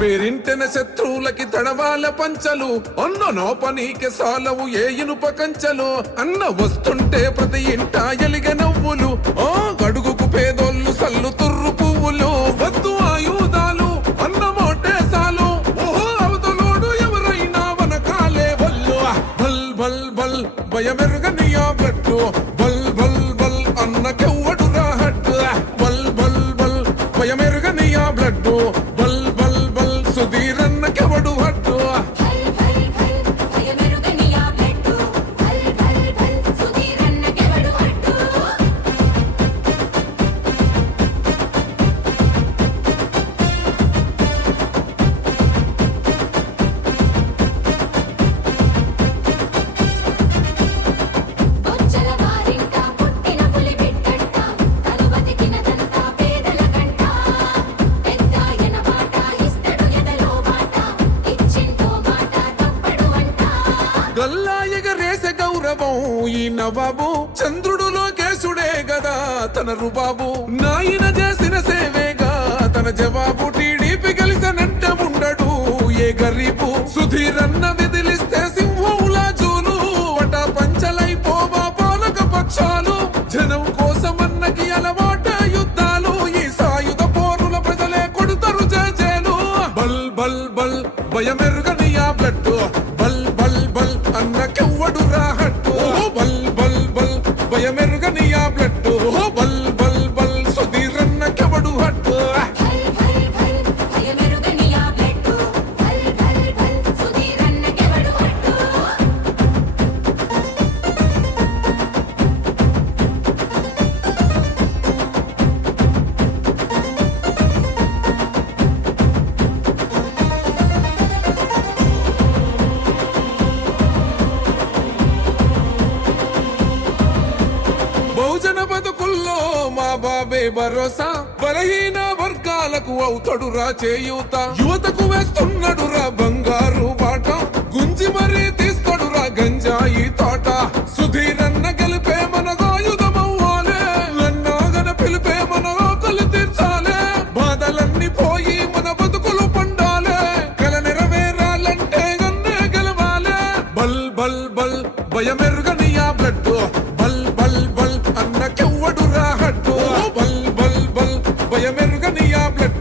పేరింటెన శత్రువులకి తడవాల పంచలు. అన్న నోపనీకి సాలవు ఏ ఇనుప కంచలు. అన్న వస్తుంటే ప్రతి ఇంట ఎలిగ నవ్వులు. ఆ గడుగుకు పేదోళ్ళు సల్లు తుర్రు పువ్వులు. వద్దు ఆయుధాలు అన్న మోటేసాలు ఓహో అవతలోడు ఎవరైనా వనకాలే వల్లు. బల్ బల్ బల్ భయమెరుగని ఆ బల్ బల్ బల్ అన్న కెవ్వడురా సుధీరన్నకెవడు గల్లా ఎగరేసే గౌరవం ఈ నవాబు. చంద్రుడు లోకేశుడే గదా తన రుబాబు. నాయన చేసిన సేవేగా తన జవాబు టీడీపీ కలిసనంట ఉండడు ఏ గరీబు. సుధీరన్న విదిలిస్తే సింహంలా జూలు వట పంచలైపోవా పాలక పక్షాలు. జనం కోసమన్నకి అలవాట యుద్ధాలు ఈ సాయుధ పోరుల ప్రజలే కొడుతరు జేజేలు బల్ బల్ బల్ భయమెరుగని ఆ బ్లడ్ బల్ బాబే భరోసా. బలహీన వర్గాలకు అవుతడురా చేయూత. యువతకు వేస్తున్నాడురా బంగారు బాట. గుంజి మరీ తీస్తాడురా గంజాయి తోట. సుధీరన్న గెలిపే మన ఆయుధమవ్వాలే అన్నాగన పిలిపే మన ఆకలి తీర్చాలే. బాధలన్నీ పోయి మన బతుకులు పండాలే. కల నెరవేరాలంటే గన్నే గెలవాలే. బల్ బల్ బల్ భయమెరుగని భయమెరుగని ఆ బ్లడ్